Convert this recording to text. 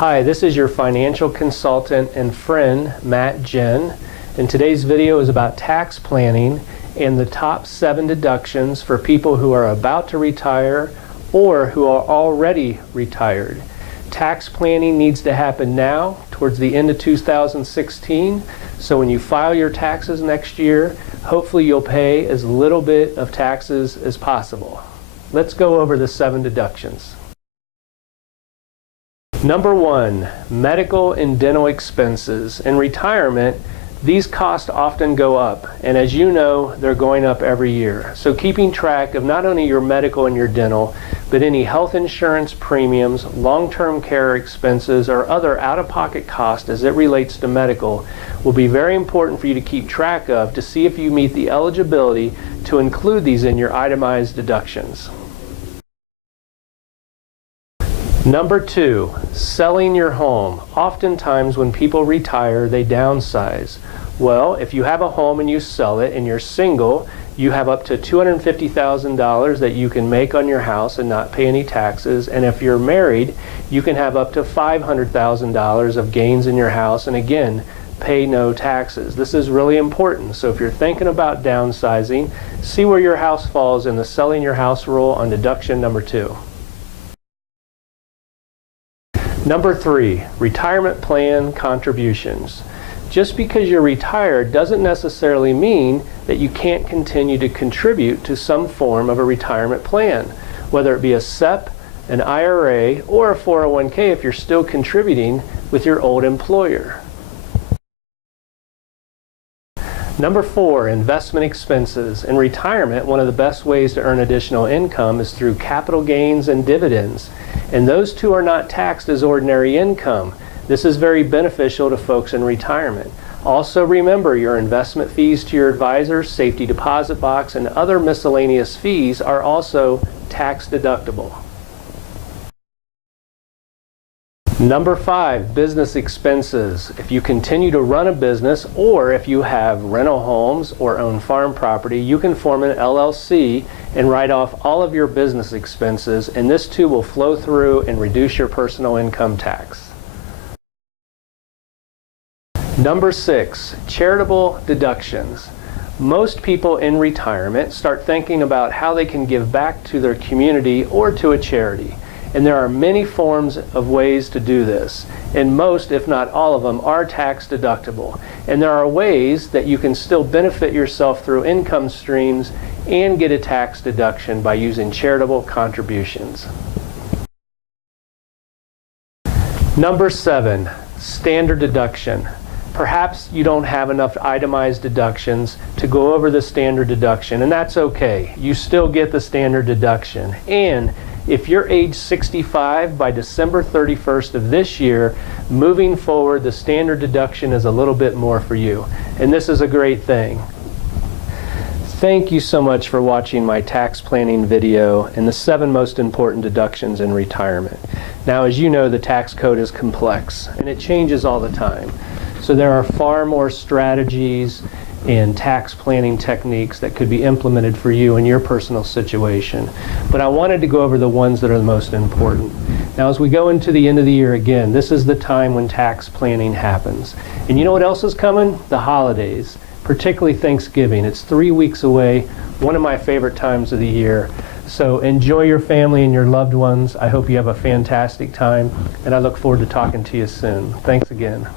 Hi, this is your financial consultant and friend, Matt Jen, and today's video is about tax planning and the top 7 deductions for people who are about to retire or who are already retired. Tax planning needs to happen now, towards the end of 2016, so when you file your taxes next year, hopefully you'll pay as little bit of taxes as possible. Let's go over the 7 deductions. Number 1, medical and dental expenses. In retirement, these costs often go up, and as you know, they're going up every year. So keeping track of not only your medical and your dental, but any health insurance premiums, long-term care expenses, or other out-of-pocket costs as it relates to medical will be very important for you to keep track of to see if you meet the eligibility to include these in your itemized deductions. Number 2, selling your home. Oftentimes when people retire, they downsize. Well, if you have a home and you sell it and you're single, you have up to $250,000 that you can make on your house and not pay any taxes. And if you're married, you can have up to $500,000 of gains in your house and again, pay no taxes. This is really important. So if you're thinking about downsizing, see where your house falls in the selling your house rule on deduction number 2. Number 3, retirement plan contributions. Just because you're retired doesn't necessarily mean that you can't continue to contribute to some form of a retirement plan, whether it be a SEP, an IRA, or a 401k if you're still contributing with your old employer. Number 4, investment expenses. In retirement, one of the best ways to earn additional income is through capital gains and dividends. And those two are not taxed as ordinary income. This is very beneficial to folks in retirement. Also remember, your investment fees to your advisor, safety deposit box, and other miscellaneous fees are also tax deductible. Number 5, business expenses. If you continue to run a business or if you have rental homes or own farm property, you can form an LLC and write off all of your business expenses, and this too will flow through and reduce your personal income tax. Number 6, charitable deductions. Most people in retirement start thinking about how they can give back to their community or to a charity. And there are many forms of ways to do this, and most, if not all of them, are tax deductible. And there are ways that you can still benefit yourself through income streams and get a tax deduction by using charitable contributions. Number 7, standard deduction. Perhaps you don't have enough itemized deductions to go over the standard deduction, and that's okay. You still get the standard deduction. And if you're age 65 by December 31st of this year, moving forward, the standard deduction is a little bit more for you. And this is a great thing. Thank you so much for watching my tax planning video and the 7 most important deductions in retirement. Now, as you know, the tax code is complex and it changes all the time. So there are far more strategies and tax planning techniques that could be implemented for you in your personal situation. But I wanted to go over the ones that are the most important. Now, as we go into the end of the year again, this is the time when tax planning happens. And you know what else is coming? The holidays, particularly Thanksgiving. It's 3 weeks away, one of my favorite times of the year. So enjoy your family and your loved ones. I hope you have a fantastic time, and I look forward to talking to you soon. Thanks again.